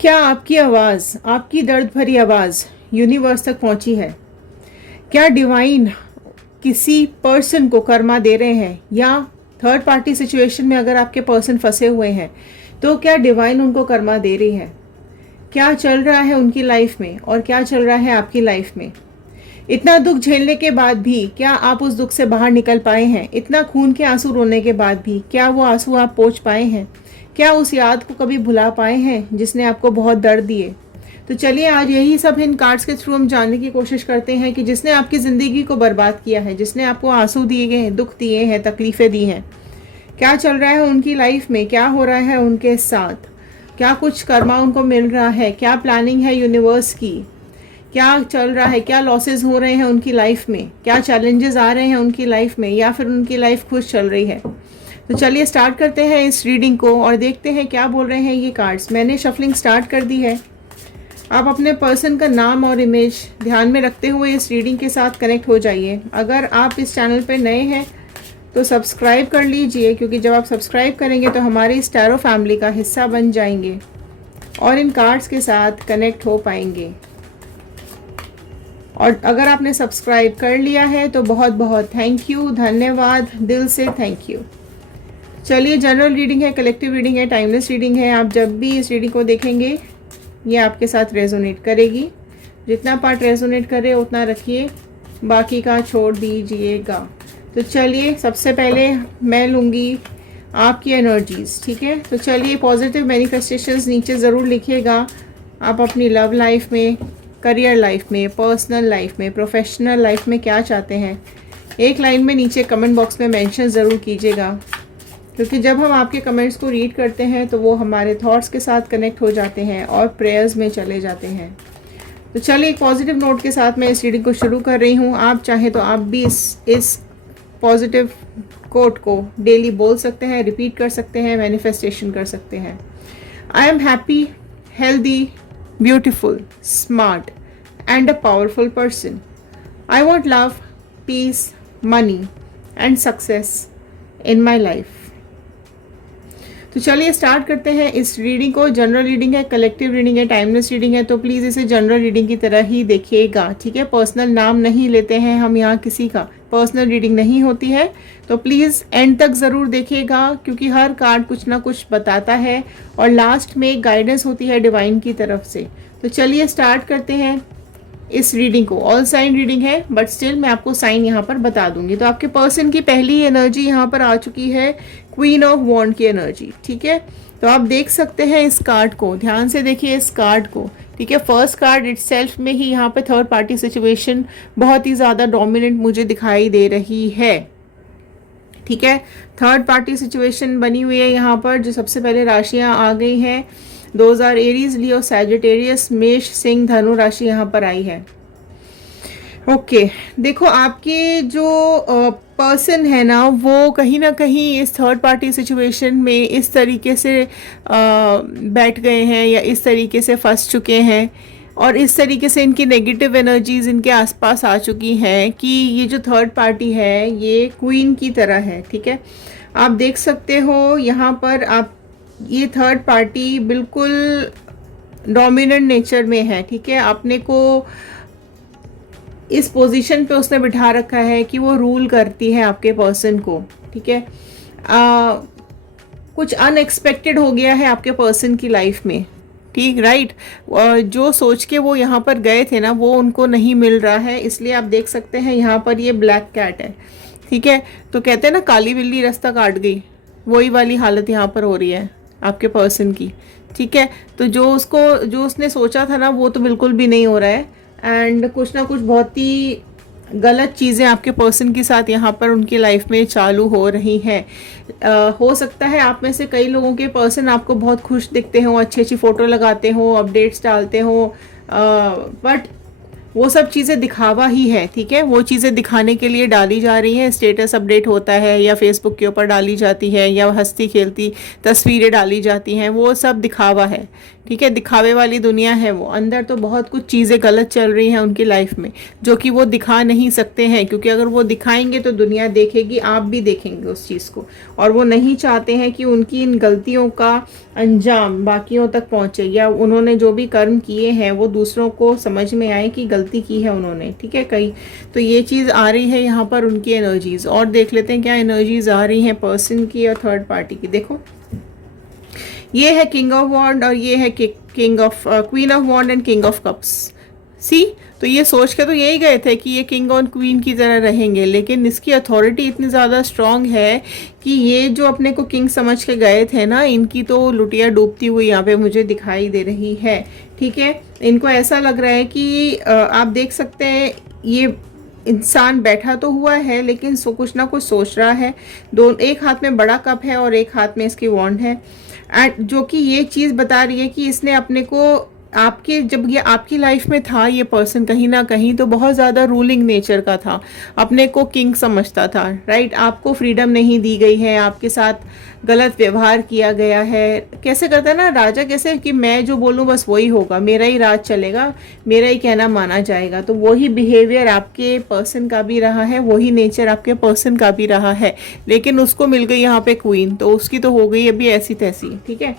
क्या आपकी आवाज़, आपकी दर्द भरी आवाज़ यूनिवर्स तक पहुंची है? क्या डिवाइन किसी पर्सन को कर्मा दे रहे हैं, या थर्ड पार्टी सिचुएशन में अगर आपके पर्सन फंसे हुए हैं तो क्या डिवाइन उनको कर्मा दे रही है? क्या चल रहा है उनकी लाइफ में और क्या चल रहा है आपकी लाइफ में? इतना दुख झेलने के बाद भी क्या आप उस दुख से बाहर निकल पाए हैं? इतना खून के आंसू रोने के बाद भी क्या वो आंसू आप पोंछ पाए हैं? क्या उस याद को कभी भुला पाए हैं जिसने आपको बहुत दर्द दिए? तो चलिए आज यही सब इन कार्ड्स के थ्रू हम जानने की कोशिश करते हैं कि जिसने आपकी ज़िंदगी को बर्बाद किया है, जिसने आपको आंसू दिए गए हैं, दुख दिए हैं, तकलीफ़ें दी हैं, क्या चल रहा है उनकी लाइफ में, क्या हो रहा है उनके साथ, क्या कुछ कर्मा उनको मिल रहा है, क्या प्लानिंग है यूनिवर्स की, क्या चल रहा है, क्या लॉसेस हो रहे हैं उनकी लाइफ में, क्या चैलेंजेस आ रहे हैं उनकी लाइफ में, या फिर उनकी लाइफ खुश चल रही है। तो चलिए स्टार्ट करते हैं इस रीडिंग को और देखते हैं क्या बोल रहे हैं ये कार्ड्स। मैंने शफलिंग स्टार्ट कर दी है। आप अपने पर्सन का नाम और इमेज ध्यान में रखते हुए इस रीडिंग के साथ कनेक्ट हो जाइए। अगर आप इस चैनल पर नए हैं तो सब्सक्राइब कर लीजिए, क्योंकि जब आप सब्सक्राइब करेंगे तो हमारी इस टैरो फैमिली का हिस्सा बन जाएंगे और इन कार्ड्स के साथ कनेक्ट हो पाएंगे। और अगर आपने सब्सक्राइब कर लिया है तो बहुत बहुत थैंक यू, धन्यवाद, दिल से थैंक यू। चलिए, जनरल रीडिंग है, कलेक्टिव रीडिंग है, टाइमलेस रीडिंग है। आप जब भी इस रीडिंग को देखेंगे ये आपके साथ रेजोनेट करेगी। जितना पार्ट रेजोनेट करे उतना रखिए, बाकी का छोड़ दीजिएगा। तो चलिए, सबसे पहले मैं लूँगी आपकी एनर्जीज़, ठीक है। तो चलिए, पॉजिटिव मैनिफेस्टेशंस नीचे ज़रूर लिखिएगा। आप अपनी लव लाइफ में, करियर लाइफ में, पर्सनल लाइफ में, प्रोफेशनल लाइफ में क्या चाहते हैं, एक लाइन में नीचे कमेंट बॉक्स में मेंशन ज़रूर कीजिएगा, क्योंकि जब हम आपके कमेंट्स को रीड करते हैं तो वो हमारे थॉट्स के साथ कनेक्ट हो जाते हैं और प्रेयर्स में चले जाते हैं। तो चलिए, एक पॉजिटिव नोट के साथ मैं इस रीडिंग को शुरू कर रही हूँ। आप चाहें तो आप भी इस पॉजिटिव कोट को डेली बोल सकते हैं, रिपीट कर सकते हैं, मैनिफेस्टेशन कर सकते हैं। I am happy, healthy, beautiful, smart and a powerful person. I want love, peace, money and success in my life. तो चलिए स्टार्ट करते हैं इस रीडिंग को। जनरल रीडिंग है, कलेक्टिव रीडिंग है, टाइमलेस रीडिंग है, तो प्लीज़ इसे जनरल रीडिंग की तरह ही देखिएगा, ठीक है। पर्सनल नाम नहीं लेते हैं हम यहाँ, किसी का पर्सनल रीडिंग नहीं होती है। तो प्लीज़ एंड तक ज़रूर देखिएगा, क्योंकि हर कार्ड कुछ ना कुछ बताता है और लास्ट में एक गाइडेंस होती है डिवाइन की तरफ से। तो चलिए स्टार्ट करते हैं इस रीडिंग को। ऑल साइन रीडिंग है, बट स्टिल मैं आपको साइन यहाँ पर बता दूंगी। तो आपके पर्सन की पहली एनर्जी यहाँ पर आ चुकी है, क्वीन ऑफ वॉन्ड की एनर्जी, ठीक है। तो आप देख सकते हैं इस कार्ड को, ध्यान से देखिए इस कार्ड को, ठीक है। फर्स्ट कार्ड इटसेल्फ में ही यहाँ पे थर्ड पार्टी सिचुएशन बहुत ही ज़्यादा डोमिनेंट मुझे दिखाई दे रही है, ठीक है। थर्ड पार्टी सिचुएशन बनी हुई है यहाँ पर। जो सबसे पहले राशियाँ आ गई हैं, 2000 एरीज, लियो, सैजिटेरियस, मेष, सिंह, धनु राशि यहाँ पर आई है। ओके, देखो आपके जो पर्सन है ना, वो कहीं ना कहीं इस थर्ड पार्टी सिचुएशन में इस तरीके से बैठ गए हैं या इस तरीके से फंस चुके हैं और इस तरीके से इनकी नेगेटिव एनर्जीज इनके आसपास आ चुकी हैं कि ये जो थर्ड पार्टी है ये क्वीन की तरह है, ठीक है। आप देख सकते हो यहाँ पर, आप ये थर्ड पार्टी बिल्कुल डोमिनेंट नेचर में है, ठीक है। अपने को इस पोजीशन पे उसने बिठा रखा है कि वो रूल करती है आपके पर्सन को, ठीक है। कुछ अनएक्सपेक्टेड हो गया है आपके पर्सन की लाइफ में, ठीक, राइट। जो सोच के वो यहाँ पर गए थे ना, वो उनको नहीं मिल रहा है। इसलिए आप देख सकते हैं यहाँ पर ये ब्लैक कैट है, ठीक है। तो कहते हैं ना, काली बिल्ली रास्ता काट गई, वही वाली हालत यहाँ पर हो रही है आपके पर्सन की, ठीक है। तो जो उसने सोचा था ना, वो तो बिल्कुल भी नहीं हो रहा है। एंड कुछ ना कुछ बहुत ही गलत चीज़ें आपके पर्सन के साथ यहाँ पर उनकी लाइफ में चालू हो रही हैं। हो सकता है आप में से कई लोगों के पर्सन आपको बहुत खुश दिखते हो, अच्छी अच्छी फ़ोटो लगाते हो, अपडेट्स डालते हो, बट वो सब चीज़ें दिखावा ही है, ठीक है। वो चीज़ें दिखाने के लिए डाली जा रही हैं, स्टेटस अपडेट होता है या फेसबुक के ऊपर डाली जाती है या हंसती खेलती तस्वीरें डाली जाती हैं, वो सब दिखावा है, ठीक है। दिखावे वाली दुनिया है वो। अंदर तो बहुत कुछ चीज़ें गलत चल रही हैं उनकी लाइफ में, जो कि वो दिखा नहीं सकते हैं, क्योंकि अगर वो दिखाएंगे तो दुनिया देखेगी, आप भी देखेंगे उस चीज़ को, और वो नहीं चाहते हैं कि उनकी इन गलतियों का अंजाम बाकियों तक पहुंचे, या उन्होंने जो भी कर्म किए हैं वो दूसरों को समझ में आए कि गलती की है उन्होंने, ठीक है। कई तो ये चीज़ आ रही है यहाँ पर उनकी एनर्जीज। और देख लेते हैं क्या एनर्जीज आ रही हैं पर्सन की और थर्ड पार्टी की। देखो, ये है किंग ऑफ वॉन्ड और ये है king of queen of wand and king of cups. See, तो ये सोच के तो यही गए थे कि ये किंग और क्वीन की तरह रहेंगे, लेकिन इसकी अथॉरिटी इतनी ज़्यादा स्ट्रांग है कि ये जो अपने को किंग समझ के गए थे ना, इनकी तो लुटिया डूबती हुई यहाँ पे मुझे दिखाई दे रही है, ठीक है। इनको ऐसा लग रहा है कि आप देख सकते हैं ये इंसान बैठा तो हुआ है लेकिन कुछ ना कुछ सोच रहा है। एक हाथ में बड़ा कप है और एक हाथ में इसकी वॉन्ड है, जो कि ये चीज़ बता रही है कि इसने अपने को आपके जब ये आपकी लाइफ में था ये पर्सन कहीं ना कहीं तो बहुत ज़्यादा रूलिंग नेचर का था, अपने को किंग समझता था, राइट। आपको फ्रीडम नहीं दी गई है, आपके साथ गलत व्यवहार किया गया है। कैसे करता है ना राजा, कैसे कि मैं जो बोलूँ बस वही होगा, मेरा ही राज चलेगा, मेरा ही कहना माना जाएगा। तो वही बिहेवियर आपके पर्सन का भी रहा है, वही नेचर आपके पर्सन का भी रहा है, लेकिन उसको मिल गई यहाँ पे क्वीन, तो उसकी तो हो गई अभी ऐसी तैसी, ठीक है।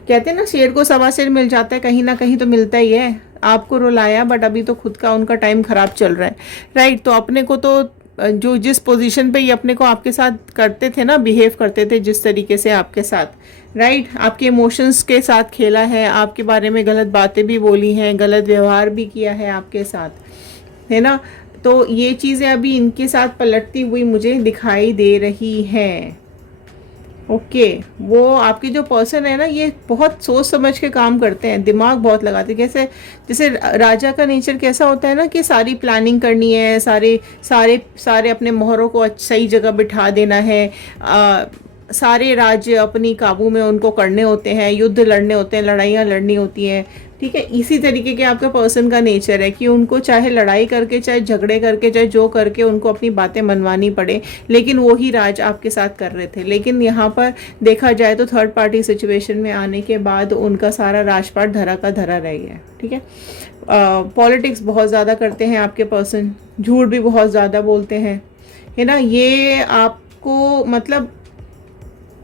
कहते हैं ना शेर को सवा शेर मिल जाता है, कहीं ना कहीं तो मिलता ही है। आपको रुलाया बट अभी तो खुद का उनका टाइम खराब चल रहा है, राइट। तो अपने को तो जो जिस पोजीशन पे ये अपने को आपके साथ करते थे ना, बिहेव करते थे जिस तरीके से आपके साथ, राइट, आपके इमोशंस के साथ खेला है, आपके बारे में गलत बातें भी बोली हैं, गलत व्यवहार भी किया है आपके साथ, है ना। तो ये चीज़ें अभी इनके साथ पलटती हुई मुझे दिखाई दे रही हैं। ओके, वो आपके जो पर्सन है ना, ये बहुत सोच समझ के काम करते हैं, दिमाग बहुत लगाते हैं। कैसे, जैसे राजा का नेचर कैसा होता है ना कि सारी प्लानिंग करनी है, सारे सारे सारे अपने मोहरों को सही जगह बिठा देना है, सारे राज्य अपनी काबू में उनको करने होते हैं, युद्ध लड़ने होते हैं, लड़ाइयाँ लड़नी होती हैं, ठीक है। इसी तरीके के आपके पर्सन का नेचर है कि उनको चाहे लड़ाई करके, चाहे झगड़े करके, चाहे जो करके उनको अपनी बातें मनवानी पड़े, लेकिन वो ही राज आपके साथ कर रहे थे। लेकिन यहाँ पर देखा जाए तो थर्ड पार्टी सिचुएशन में आने के बाद उनका सारा राजपाट धरा का धरा रह गया, ठीक है। पॉलिटिक्स बहुत ज़्यादा करते हैं आपके पर्सन, झूठ भी बहुत ज़्यादा बोलते हैं, है ना। ये आपको मतलब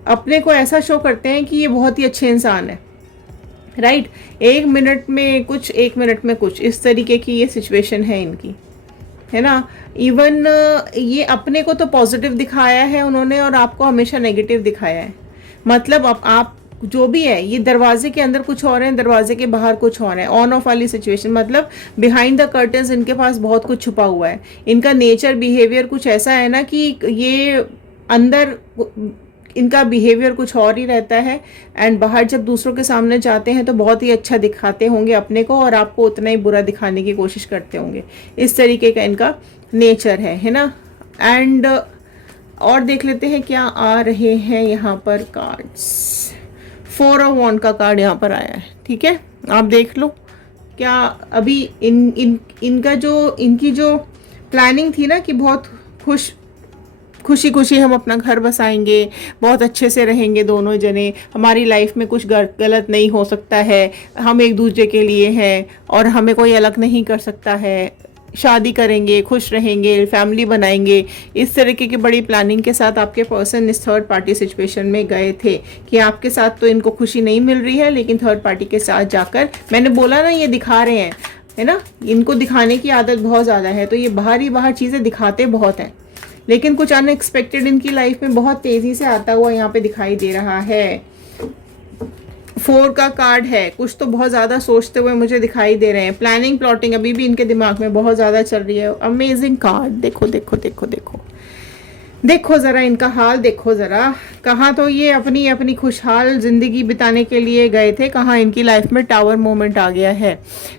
अपने को ऐसा शो करते हैं कि ये बहुत ही अच्छे इंसान है, राइट। 1 मिनट में कुछ, 1 मिनट में कुछ, इस तरीके की ये सिचुएशन है इनकी, है ना। इवन ये अपने को तो पॉजिटिव दिखाया है उन्होंने और आपको हमेशा नेगेटिव दिखाया है। मतलब आप जो भी है, ये दरवाजे के अंदर कुछ और है, दरवाजे के बाहर कुछ और है, ऑन ऑफ वाली सिचुएशन। मतलब बिहाइंड द कर्टन्स इनके पास बहुत कुछ छुपा हुआ है। इनका नेचर बिहेवियर कुछ ऐसा है ना कि ये अंदर इनका बिहेवियर कुछ और ही रहता है, एंड बाहर जब दूसरों के सामने जाते हैं तो बहुत ही अच्छा दिखाते होंगे अपने को और आपको उतना ही बुरा दिखाने की कोशिश करते होंगे। इस तरीके का इनका नेचर है ना। एंड और देख लेते हैं क्या आ रहे हैं यहाँ पर कार्ड्स। 4 ऑफ वॉन्ड का कार्ड यहाँ पर आया है, ठीक है। आप देख लो क्या अभी इनका जो इनकी जो प्लानिंग थी ना कि बहुत खुशी खुशी हम अपना घर बसाएंगे, बहुत अच्छे से रहेंगे दोनों जने, हमारी लाइफ में कुछ गलत नहीं हो सकता है, हम एक दूसरे के लिए हैं और हमें कोई अलग नहीं कर सकता है, शादी करेंगे, खुश रहेंगे, फैमिली बनाएंगे। इस तरीके की बड़ी प्लानिंग के साथ आपके पर्सन इस थर्ड पार्टी सिचुएशन में गए थे कि आपके साथ तो इनको खुशी नहीं मिल रही है, लेकिन थर्ड पार्टी के साथ जाकर, मैंने बोला ना ये दिखा रहे हैं, है ना, इनको दिखाने की आदत बहुत ज़्यादा है, तो ये बाहर चीज़ें दिखाते बहुत हैं, लेकिन कुछ अनएक्सपेक्टेड इनकी लाइफ में बहुत तेज़ी से आता हुआ यहाँ पे दिखाई दे रहा है। 4 का कार्ड है, कुछ तो बहुत ज़्यादा सोचते हुए मुझे दिखाई दे रहे हैं। प्लानिंग प्लॉटिंग अभी भी इनके दिमाग में बहुत ज़्यादा चल रही है। अमेजिंग कार्ड, देखो देखो देखो देखो देखो ज़रा इनका हाल, देखो ज़रा, कहाँ तो ये अपनी खुशहाल ज़िंदगी बिताने के लिए गए थे, कहाँ इनकी लाइफ में टावर मोमेंट आ गया है।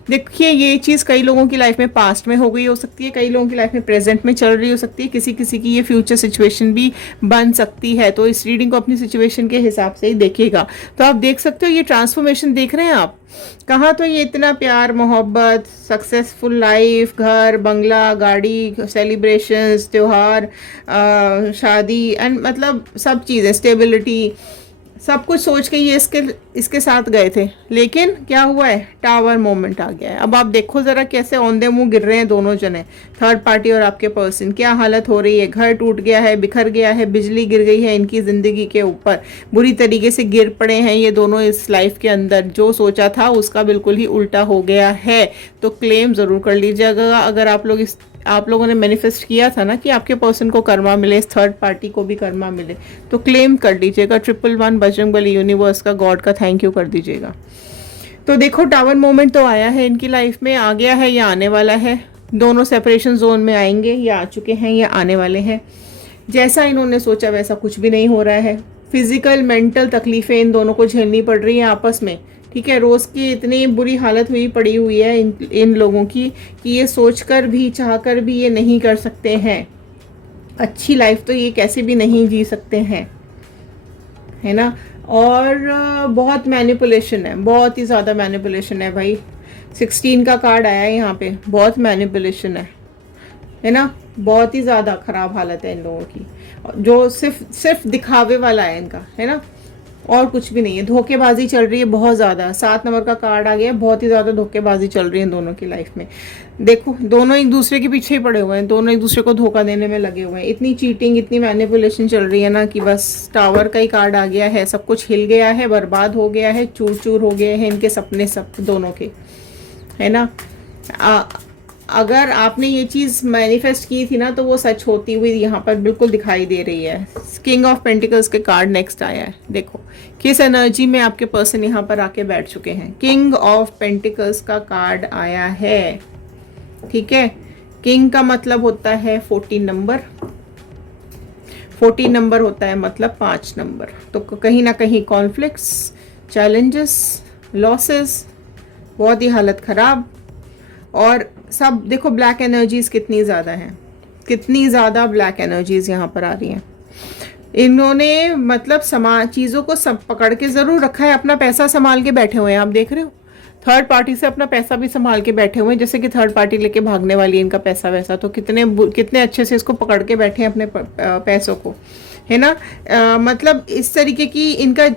देखिए ये चीज़ कई लोगों की लाइफ में पास्ट में हो गई हो सकती है, कई लोगों की लाइफ में प्रेजेंट में चल रही हो सकती है, किसी किसी की ये फ्यूचर सिचुएशन भी बन सकती है। तो इस रीडिंग को अपनी सिचुएशन के हिसाब से ही देखिएगा। तो आप देख सकते हो ये ट्रांसफॉर्मेशन देख रहे हैं आप, कहाँ तो ये इतना प्यार मोहब्बत, सक्सेसफुल लाइफ, घर बंगला गाड़ी, सेलिब्रेशंस, त्योहार, शादी एंड मतलब सब चीज़ें, स्टेबिलिटी, सब कुछ सोच के ये इसके साथ गए थे। लेकिन क्या हुआ है, टावर मोमेंट आ गया है। अब आप देखो ज़रा कैसे औंधे मुंह गिर रहे हैं दोनों जने, थर्ड पार्टी और आपके पर्सन। क्या हालत हो रही है, घर टूट गया है, बिखर गया है, बिजली गिर गई है इनकी ज़िंदगी के ऊपर, बुरी तरीके से गिर पड़े हैं ये दोनों इस लाइफ के अंदर। जो सोचा था उसका बिल्कुल ही उल्टा हो गया है। तो क्लेम ज़रूर कर लीजिएगा अगर आप लोगों ने मैनिफेस्ट किया था ना कि आपके पर्सन को कर्मा मिले, इस थर्ड पार्टी को भी कर्मा मिले, तो क्लेम कर लीजिएगा। 111 बजरंगबली यूनिवर्स का, गॉड का थैंक यू कर दीजिएगा। तो देखो टावर मोमेंट तो आया है इनकी लाइफ में, आ गया है या आने वाला है। दोनों सेपरेशन जोन में आएंगे, या आ चुके हैं या आने वाले हैं। जैसा इन्होंने सोचा वैसा कुछ भी नहीं हो रहा है। फिजिकल मेंटल तकलीफें इन दोनों को झेलनी पड़ रही हैं आपस में, ठीक है। रोज़ की इतनी बुरी हालत हुई पड़ी हुई है इन लोगों की कि ये सोचकर भी चाहकर भी ये नहीं कर सकते हैं। अच्छी लाइफ तो ये कैसे भी नहीं जी सकते हैं, है ना। और बहुत मैनिपुलेशन है, बहुत ही ज़्यादा मैनिपुलेशन है भाई। 16 का कार्ड आया है यहाँ पे, बहुत मैनिपुलेशन है ना। बहुत ही ज़्यादा ख़राब हालत है इन लोगों की, जो सिर्फ दिखावे वाला है इनका, है ना, और कुछ भी नहीं है। धोखेबाजी चल रही है बहुत ज़्यादा। 7 नंबर का कार्ड आ गया, बहुत ही ज़्यादा धोखेबाजी चल रही है दोनों की लाइफ में। देखो दोनों एक दूसरे के पीछे ही पड़े हुए हैं, दोनों एक दूसरे को धोखा देने में लगे हुए हैं। इतनी चीटिंग, इतनी मैनिपुलेशन चल रही है ना कि बस टावर का ही कार्ड आ गया है। सब कुछ हिल गया है, बर्बाद हो गया है, चूर चूर हो गए हैं इनके सपने, सब दोनों के, है ना। अगर आपने ये चीज़ मैनिफेस्ट की थी ना तो वो सच होती हुई यहाँ पर बिल्कुल दिखाई दे रही है। किंग ऑफ पेंटिकल्स के कार्ड नेक्स्ट आया है। देखो किस एनर्जी में आपके पर्सन यहाँ पर आके बैठ चुके हैं। किंग ऑफ पेंटिकल्स का कार्ड आया है, ठीक है। किंग का मतलब होता है 14 नंबर, 14 नंबर होता है मतलब 5 नंबर। तो कहीं ना कहीं कॉन्फ्लिक्ट्स, चैलेंजेस, लॉसेस, बहुत ही हालत ख़राब। और सब देखो ब्लैक एनर्जीज कितनी ज़्यादा हैं, कितनी ज़्यादा ब्लैक एनर्जीज यहाँ पर आ रही हैं। इन्होंने मतलब चीज़ों को सब पकड़ के ज़रूर रखा है, अपना पैसा संभाल के बैठे हुए हैं। आप देख रहे हो थर्ड पार्टी से अपना पैसा भी संभाल के बैठे हुए हैं, जैसे कि थर्ड पार्टी लेके भागने वाली है इनका पैसा वैसा। तो कितने अच्छे से इसको पकड़ के बैठे हैं अपने पैसों को, है ना। मतलब इस तरीके की इनका,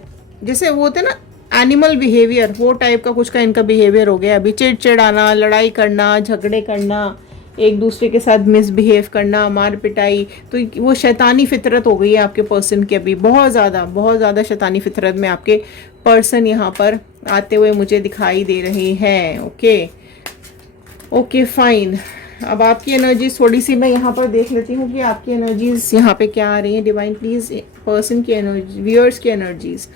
जैसे वो होते ना एनिमल बिहेवियर, वो टाइप का कुछ का इनका बिहेवियर हो गया। अभी चिड़चिड़ाना, लड़ाई करना, झगड़े करना, एक दूसरे के साथ मिसबिहेव करना, मार पिटाई, तो वो शैतानी फितरत हो गई है आपके पर्सन की। अभी बहुत ज़्यादा शैतानी फितरत में आपके पर्सन यहाँ पर आते हुए मुझे दिखाई दे रहे हैं। Okay fine. अब आपकी एनर्जीज थोड़ी सी मैं यहाँ पर देख लेती हूँ कि आपकी एनर्जीज यहाँ पे क्या आ रही हैं। डिवाइन प्लीज पर्सन की एनर्जी, व्यूअर्स की एनर्जीज।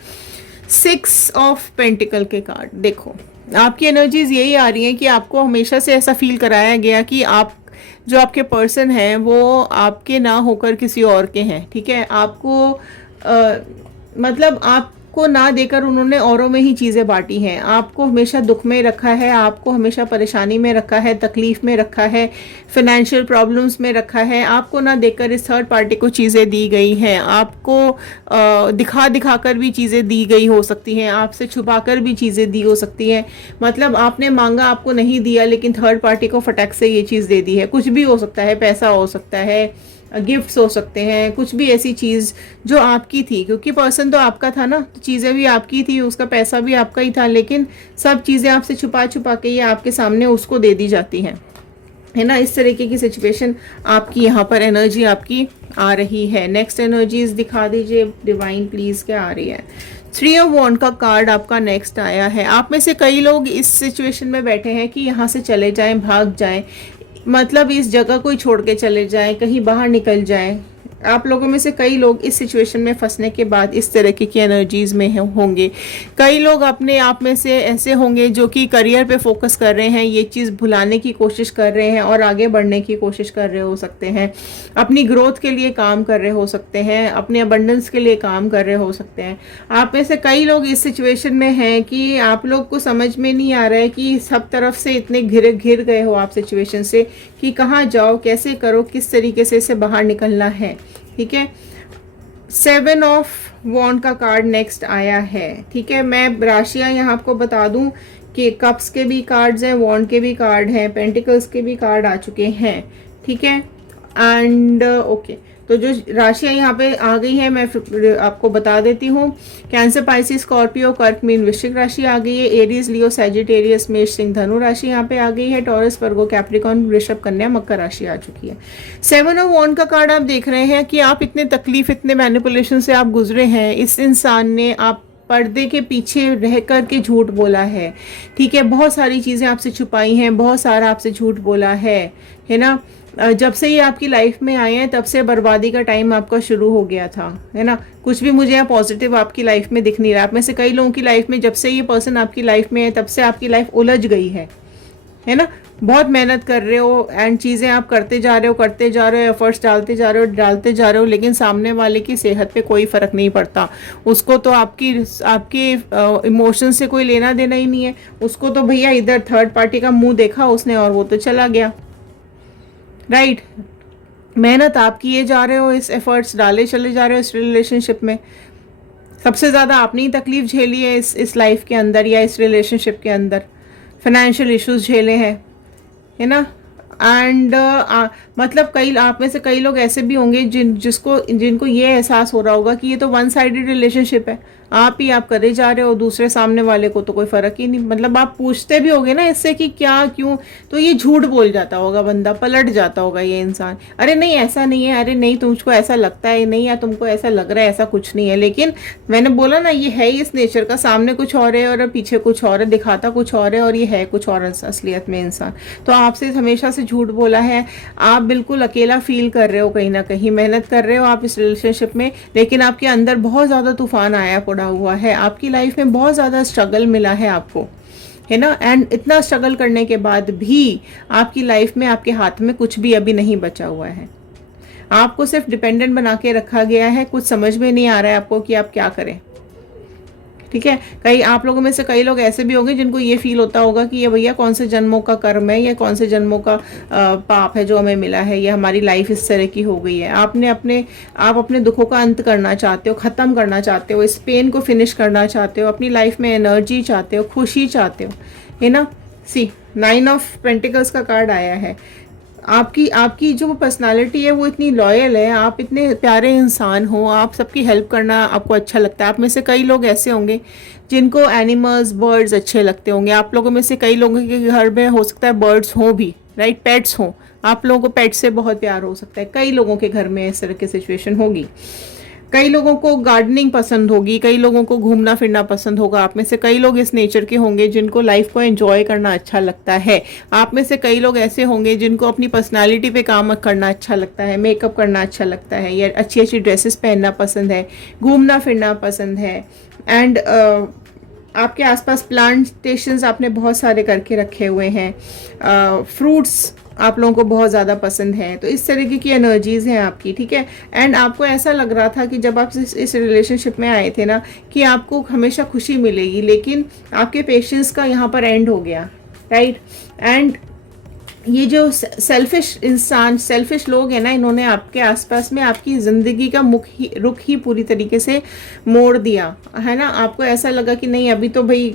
6 ऑफ पेंटिकल के कार्ड देखो, आपकी एनर्जीज यही आ रही हैं कि आपको हमेशा से ऐसा फील कराया गया कि आप, जो आपके पर्सन हैं वो आपके ना होकर किसी और के हैं, ठीक है। आपको मतलब आपको ना देकर उन्होंने औरों में ही चीज़ें बांटी हैं। आपको हमेशा दुख में रखा है, आपको हमेशा परेशानी में रखा है, तकलीफ में रखा है, फिनेंशियल प्रॉब्लम्स में रखा है। आपको ना देकर इस थर्ड पार्टी को चीज़ें दी गई हैं। आपको दिखा कर भी चीज़ें दी गई हो सकती हैं, आपसे छुपा कर भी चीज़ें दी हो सकती हैं। मतलब आपने मांगा, आपको नहीं दिया, लेकिन थर्ड पार्टी को फटाक से ये चीज़ दे दी है। कुछ भी हो सकता है, पैसा हो सकता है, गिफ्ट्स हो सकते हैं, कुछ भी ऐसी चीज़ जो आपकी थी, क्योंकि पर्सन तो आपका था ना, तो चीज़ें भी आपकी थी, उसका पैसा भी आपका ही था, लेकिन सब चीज़ें आपसे छुपा छुपा के ये आपके सामने उसको दे दी जाती हैं, है ना। इस तरीके की सिचुएशन आपकी यहाँ पर एनर्जी आपकी आ रही है। नेक्स्ट एनर्जीज दिखा दीजिए डिवाइन प्लीज, क्या आ रही है। 3 ऑफ वॉन्ड का कार्ड आपका नेक्स्ट आया है। आप में से कई लोग इस सिचुएशन में बैठे हैं कि यहाँ से चले जाएं, भाग जाएं, मतलब इस जगह को ही छोड़ के चले जाएं, कहीं बाहर निकल जाएं। आप लोगों में से कई लोग इस सिचुएशन में फंसने के बाद इस तरह की एनर्जीज में होंगे। कई लोग अपने आप में से ऐसे होंगे जो कि करियर पे फोकस कर रहे हैं, ये चीज़ भुलाने की कोशिश कर रहे हैं और आगे बढ़ने की कोशिश कर रहे हो सकते हैं। अपनी ग्रोथ के लिए काम कर रहे हो सकते हैं, अपने अबंडेंस के लिए काम कर रहे हो सकते हैं। आप में से कई लोग इस सिचुएशन में हैं कि आप लोग को समझ में नहीं आ रहा है कि सब तरफ से इतने घिर गए हो आप सिचुएशन से कि कहाँ जाओ, कैसे करो, किस तरीके से इससे बाहर निकलना है, ठीक है। 7 ऑफ वॉन्ड का कार्ड नेक्स्ट आया है, ठीक है। मैं राशियां यहाँ आपको बता दूं के कप्स के भी कार्ड्स हैं, वॉन्ड के भी कार्ड हैं, पेंटिकल्स के भी कार्ड आ चुके हैं, ठीक है। एंड ओके, तो जो राशियां यहाँ पे आ गई है मैं आपको बता देती हूँ। कैंसर, पाइसिस, स्कॉर्पियो, कर्क, मीन, वृश्चिक राशि आ गई है। एरीज, लियो, सैजिटेरियस, मेष, सिंह, धनु राशि यहाँ पे आ गई है। टॉरस, वर्गो, कैप्रिकॉर्न, वृषभ, कन्या, मकर राशि आ चुकी है। 7 ऑफ वॉन्ड का कार्ड आप देख रहे हैं कि आप इतने तकलीफ, इतने मैनिपुलेशन से आप गुजरे हैं। इस इंसान ने आप पर्दे के पीछे रह कर के झूठ बोला है, ठीक है। बहुत सारी चीज़ें आपसे छुपाई हैं, बहुत सारा आपसे झूठ बोला है ना। जब से ये आपकी लाइफ में आए हैं तब से बर्बादी का टाइम आपका शुरू हो गया था, है ना। कुछ भी मुझे यहाँ पॉजिटिव आपकी लाइफ में दिख नहीं रहा। आप में से कई लोगों की लाइफ में जब से ये पर्सन आपकी लाइफ में है तब से आपकी लाइफ उलझ गई है ना। बहुत मेहनत कर रहे हो एंड चीज़ें आप करते जा रहे हो, एफर्ट्स डालते जा रहे हो, लेकिन सामने वाले की सेहत पे कोई फ़र्क नहीं पड़ता। उसको तो आपके इमोशन से कोई लेना देना ही नहीं है। उसको तो भैया इधर थर्ड पार्टी का मुंह देखा उसने और वो तो चला गया, राइट। मेहनत आप किए जा रहे हो, इस एफर्ट्स डाले चले जा रहे हो इस रिलेशनशिप में। सबसे ज़्यादा आपने ही तकलीफ झेली है इस लाइफ के अंदर या इस रिलेशनशिप के अंदर। फाइनेंशियल इश्यूज झेले हैं, है ना। एंड मतलब कई आप में से कई लोग ऐसे भी होंगे जिनको ये एहसास हो रहा होगा कि ये तो वन साइडेड रिलेशनशिप है। आप करे जा रहे हो, दूसरे सामने वाले को तो कोई फ़र्क ही नहीं। मतलब आप पूछते भी होगे ना इससे कि क्या क्यों, तो ये झूठ बोल जाता होगा, बंदा पलट जाता होगा ये इंसान। अरे नहीं ऐसा नहीं है, अरे नहीं तुमको ऐसा लगता है नहीं, या तुमको ऐसा लग रहा है, ऐसा कुछ नहीं है। लेकिन मैंने बोला ना ये है इस नेचर का, सामने कुछ और है और पीछे कुछ और है, दिखाता कुछ और है और ये है कुछ और असलियत में इंसान। तो आपसे हमेशा से झूठ बोला है। आप बिल्कुल अकेला फील कर रहे हो, कहीं ना कहीं मेहनत कर रहे हो आप इस रिलेशनशिप में, लेकिन आपके अंदर बहुत ज़्यादा तूफान आया पड़ा हुआ है। आपकी लाइफ में बहुत ज़्यादा स्ट्रगल मिला है आपको, है ना। एंड इतना स्ट्रगल करने के बाद भी आपकी लाइफ में आपके हाथ में कुछ भी अभी नहीं बचा हुआ है। आपको सिर्फ डिपेंडेंट बना के रखा गया है। कुछ समझ में नहीं आ रहा है आपको कि आप क्या करें, ठीक है। कई आप लोगों में से कई लोग ऐसे भी होंगे जिनको ये फील होता होगा कि ये भैया कौन से जन्मों का कर्म है या कौन से जन्मों का पाप है जो हमें मिला है, या हमारी लाइफ इस तरह की हो गई है। आप अपने दुखों का अंत करना चाहते हो, ख़त्म करना चाहते हो, इस पेन को फिनिश करना चाहते हो, अपनी लाइफ में एनर्जी चाहते हो, खुशी चाहते हो, है ना। 9 ऑफ पेंटिकल्स का कार्ड आया है। आपकी जो पर्सनालिटी है वो इतनी लॉयल है, आप इतने प्यारे इंसान हो, आप सबकी हेल्प करना आपको अच्छा लगता है। आप में से कई लोग ऐसे होंगे जिनको एनिमल्स, बर्ड्स अच्छे लगते होंगे। आप लोगों में से कई लोगों के घर में हो सकता है बर्ड्स हो भी, राइट, पेट्स हो। आप लोगों को पेट से बहुत प्यार हो सकता है। कई लोगों के घर में इस तरह की सिचुएशन होगी। कई लोगों को गार्डनिंग पसंद होगी, कई लोगों को घूमना फिरना पसंद होगा। आप में से कई लोग इस नेचर के होंगे जिनको लाइफ को एंजॉय करना अच्छा लगता है। आप में से कई लोग ऐसे होंगे जिनको अपनी पर्सनालिटी पे काम करना अच्छा लगता है, मेकअप करना अच्छा लगता है, या अच्छी अच्छी ड्रेसेस पहनना पसंद है, घूमना फिरना पसंद है। एंड आपके आसपास प्लांटेशंस आपने बहुत सारे करके रखे हुए हैं। फ्रूट्स आप लोगों को बहुत ज़्यादा पसंद है। तो इस तरीके की एनर्जीज़ हैं आपकी, ठीक है। एंड आपको ऐसा लग रहा था कि जब आप इस रिलेशनशिप में आए थे ना कि आपको हमेशा खुशी मिलेगी, लेकिन आपके पेशेंस का यहाँ पर एंड हो गया, राइट। एंड ये जो सेल्फिश लोग हैं ना, इन्होंने आपके आसपास में आपकी ज़िंदगी का रुख ही पूरी तरीके से मोड़ दिया, है ना। आपको ऐसा लगा कि नहीं अभी तो भाई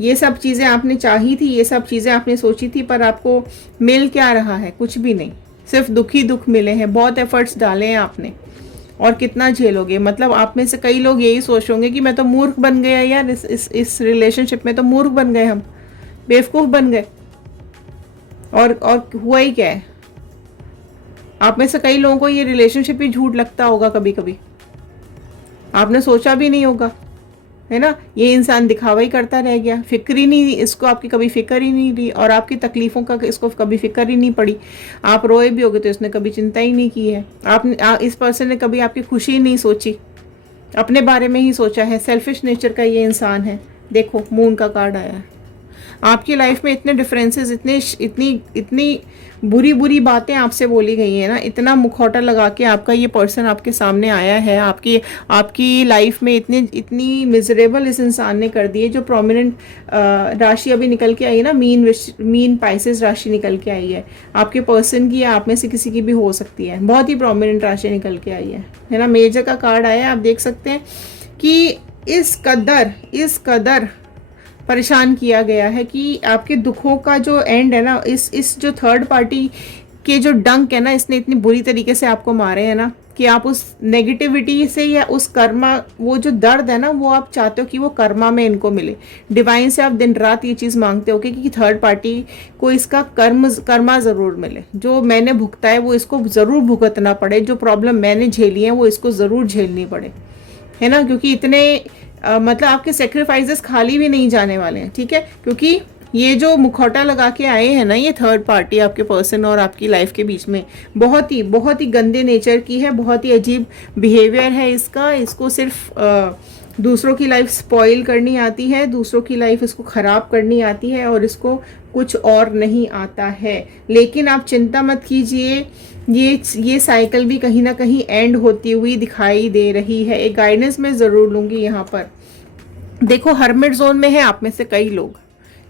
ये सब चीज़ें आपने चाही थी, ये सब चीज़ें आपने सोची थी, पर आपको मिल क्या रहा है, कुछ भी नहीं, सिर्फ दुख ही दुख मिले हैं। बहुत एफर्ट्स डाले हैं आपने और कितना झेलोगे। मतलब आप में से कई लोग यही सोच होंगे कि मैं तो मूर्ख बन गया यार, इस रिलेशनशिप में तो मूर्ख बन गए, हम बेवकूफ़ बन गए। और हुआ ही क्या है। आप में से कई लोगों को ये रिलेशनशिप ही झूठ लगता होगा कभी कभी, आपने सोचा भी नहीं होगा, है ना। ये इंसान दिखावा ही करता रह गया, फिक्र ही नहीं, इसको आपकी कभी फिक्र ही नहीं रही, और आपकी तकलीफ़ों का इसको कभी फिक्र ही नहीं पड़ी। आप रोए भी होगे तो इसने कभी चिंता ही नहीं की है। इस पर्सन ने कभी आपकी खुशी ही नहीं सोची, अपने बारे में ही सोचा है। सेल्फिश नेचर का ये इंसान है। देखो मून का कार्ड आया है। आपकी लाइफ में इतने डिफरेंसेस, इतनी बुरी बुरी बातें आपसे बोली गई हैं ना, इतना मुखौटा लगा के आपका ये पर्सन आपके सामने आया है। आपकी लाइफ में इतनी मिजरेबल इस इंसान ने कर दी है। जो प्रोमिनेंट राशि अभी निकल के आई है ना, मीन पाइसेस राशि निकल के आई है आपके पर्सन की, या आप में से किसी की भी हो सकती है। बहुत ही प्रोमिनेंट राशि निकल के आई है ना। मेजर का कार्ड आया है। आप देख सकते हैं कि इस कदर परेशान किया गया है कि आपके दुखों का जो एंड है ना, इस जो थर्ड पार्टी के जो डंक है ना, इसने इतनी बुरी तरीके से आपको मारे हैं ना कि आप उस नेगेटिविटी से या उस कर्मा, वो जो दर्द है ना, वो आप चाहते हो कि वो कर्मा में इनको मिले। डिवाइन से आप दिन रात ये चीज़ मांगते हो कि थर्ड पार्टी को इसका कर्मा ज़रूर मिले, जो मैंने भुगता है वो इसको ज़रूर भुगतना पड़े, जो प्रॉब्लम मैंने झेली है वो इसको ज़रूर झेलनी पड़े, है ना। क्योंकि इतने मतलब आपके सेक्रीफाइसेस खाली भी नहीं जाने वाले हैं, ठीक है। क्योंकि ये जो मुखौटा लगा के आए हैं ना, ये थर्ड पार्टी आपके पर्सन और आपकी लाइफ के बीच में बहुत ही गंदे नेचर की है, बहुत ही अजीब बिहेवियर है इसका। इसको सिर्फ दूसरों की लाइफ स्पॉइल करनी आती है, दूसरों की लाइफ इसको ख़राब करनी आती है, और इसको कुछ और नहीं आता है। लेकिन आप चिंता मत कीजिए, ये साइकिल भी कहीं ना कहीं एंड होती हुई दिखाई दे रही है। एक गाइडेंस मैं ज़रूर लूँगी यहाँ पर। देखो, हर्मिट जोन में है आप में से कई लोग,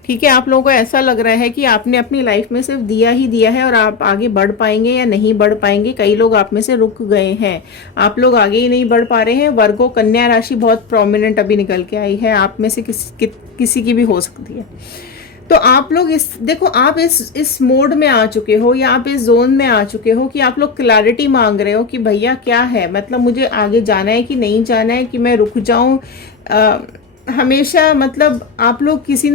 ठीक है। आप लोगों को ऐसा लग रहा है कि आपने अपनी लाइफ में सिर्फ दिया ही दिया है और आप आगे बढ़ पाएंगे या नहीं बढ़ पाएंगे। कई लोग आप में से रुक गए हैं, आप लोग आगे ही नहीं बढ़ पा रहे हैं। वर्गो कन्या राशि बहुत प्रोमिनेंट अभी निकल के आई है, आप में से किसी की भी हो सकती है। तो आप लोग देखो, आप इस मोड में आ चुके हो या आप इस जोन में आ चुके हो कि आप लोग क्लैरिटी मांग रहे हो कि भैया क्या है, मतलब मुझे आगे जाना है कि नहीं जाना है, कि मैं रुक जाऊं। हमेशा मतलब आप लोग किसी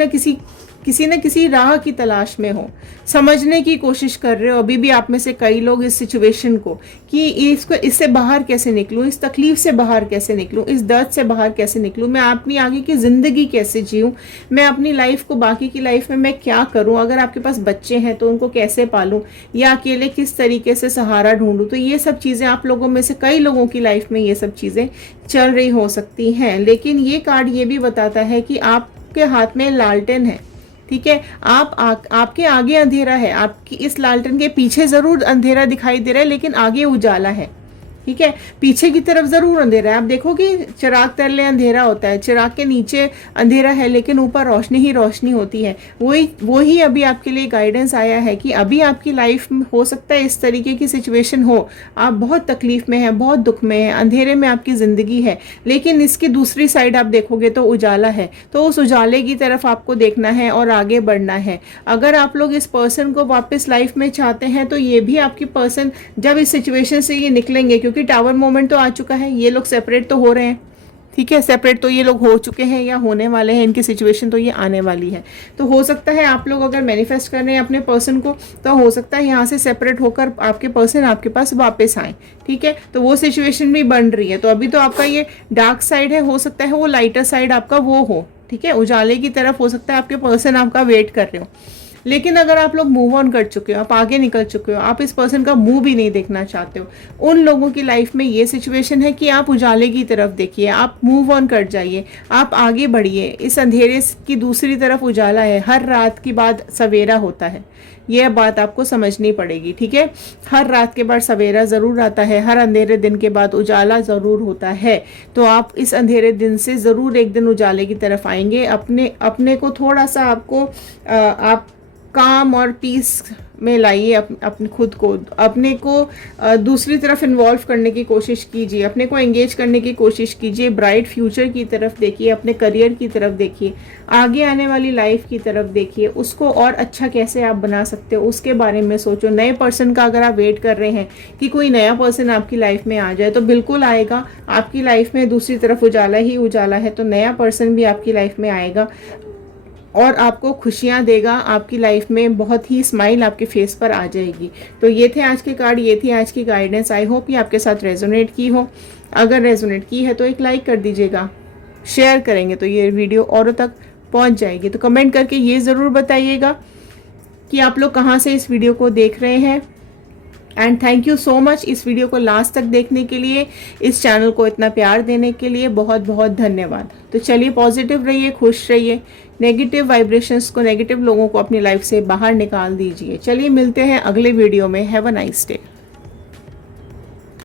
न किसी राह की तलाश में हो, समझने की कोशिश कर रहे हो अभी भी आप में से कई लोग इस सिचुएशन को, कि इससे बाहर कैसे निकलूं, इस तकलीफ से बाहर कैसे निकलूं, इस दर्द से बाहर कैसे निकलूं, मैं अपनी आगे की ज़िंदगी कैसे जीऊं, मैं अपनी लाइफ को, बाकी की लाइफ में मैं क्या करूं, अगर आपके पास बच्चे हैं तो उनको कैसे पालूं, या अकेले किस तरीके से सहारा ढूंढूं। तो ये सब चीज़ें आप लोगों में से कई लोगों की लाइफ में ये सब चीज़ें चल रही हो सकती हैं। लेकिन ये कार्ड ये भी बताता है कि आपके हाथ में लालटेन है, ठीक है। आपके आगे अंधेरा है, आपकी इस लालटेन के पीछे जरूर अंधेरा दिखाई दे रहा है, लेकिन आगे उजाला है, ठीक है। पीछे की तरफ जरूर अंधेरा है। आप देखोगे चिराग तले अंधेरा होता है, चिराग के नीचे अंधेरा है, लेकिन ऊपर रोशनी ही रोशनी होती है। वही अभी आपके लिए गाइडेंस आया है कि अभी आपकी लाइफ में हो सकता है इस तरीके की सिचुएशन हो, आप बहुत तकलीफ में हैं, बहुत दुख में हैं, अंधेरे में आपकी ज़िंदगी है, लेकिन इसकी दूसरी साइड आप देखोगे तो उजाला है। तो उस उजाले की तरफ आपको देखना है और आगे बढ़ना है। अगर आप लोग इस पर्सन को वापस लाइफ में चाहते हैं तो ये भी आपकी पर्सन जब इस सिचुएशन से ये निकलेंगे, क्योंकि टावर मोमेंट तो आ चुका है, ये लोग सेपरेट तो हो रहे हैं, ठीक है। सेपरेट तो ये लोग हो चुके हैं या होने वाले हैं, इनकी सिचुएशन तो ये आने वाली है। तो हो सकता है आप लोग अगर मैनिफेस्ट कर रहे हैं अपने पर्सन को, तो हो सकता है यहाँ से सेपरेट होकर आपके पर्सन आपके पास वापस आए, ठीक है। तो वो सिचुएशन भी बन रही है। तो अभी तो आपका ये डार्क साइड है, हो सकता है वो लाइटर साइड आपका वो हो, ठीक है। उजाले की तरफ हो सकता है आपके पर्सन आपका वेट कर रहे हो। लेकिन अगर आप लोग मूव ऑन कर चुके हो, आप आगे निकल चुके हो, आप इस पर्सन का मुंह भी नहीं देखना चाहते हो, उन लोगों की लाइफ में ये सिचुएशन है कि आप उजाले की तरफ देखिए, आप मूव ऑन कर जाइए, आप आगे बढ़िए। इस अंधेरे की दूसरी तरफ उजाला है, हर रात के बाद सवेरा होता है, यह बात आपको समझनी पड़ेगी, ठीक है। हर रात के बाद सवेरा ज़रूर आता है, हर अंधेरे दिन के बाद उजाला ज़रूर होता है। तो आप इस अंधेरे दिन से ज़रूर एक दिन उजाले की तरफ आएंगे। अपने को थोड़ा सा आपको आप काम और पीस में लाइए, अपने खुद को, अपने को दूसरी तरफ इन्वॉल्व करने की कोशिश कीजिए, अपने को एंगेज करने की कोशिश कीजिए, ब्राइट फ्यूचर की तरफ देखिए, अपने करियर की तरफ देखिए, आगे आने वाली लाइफ की तरफ देखिए, उसको और अच्छा कैसे आप बना सकते हो उसके बारे में सोचो। नए पर्सन का अगर आप वेट कर रहे हैं कि कोई नया पर्सन आपकी लाइफ में आ जाए, तो बिल्कुल आएगा। आपकी लाइफ में दूसरी तरफ उजाला ही उजाला है, तो नया पर्सन भी आपकी लाइफ में आएगा और आपको खुशियाँ देगा, आपकी लाइफ में बहुत ही स्माइल आपके फेस पर आ जाएगी। तो ये थे आज के कार्ड, ये थी आज की गाइडेंस। आई होप ये आपके साथ रेजोनेट की हो। अगर रेजोनेट की है तो एक लाइक कर दीजिएगा, शेयर करेंगे तो ये वीडियो औरों तक पहुंच जाएगी। तो कमेंट करके ये ज़रूर बताइएगा कि आप लोग कहाँ से इस वीडियो को देख रहे हैं। And thank you so much इस वीडियो को लास्ट तक देखने के लिए, इस चैनल को इतना प्यार देने के लिए बहुत बहुत धन्यवाद। तो चलिए पॉजिटिव रहिए, खुश रहिए, नेगेटिव वाइब्रेशंस को, नेगेटिव लोगों को अपनी लाइफ से बाहर निकाल दीजिए। चलिए मिलते हैं अगले वीडियो में। Have a nice day.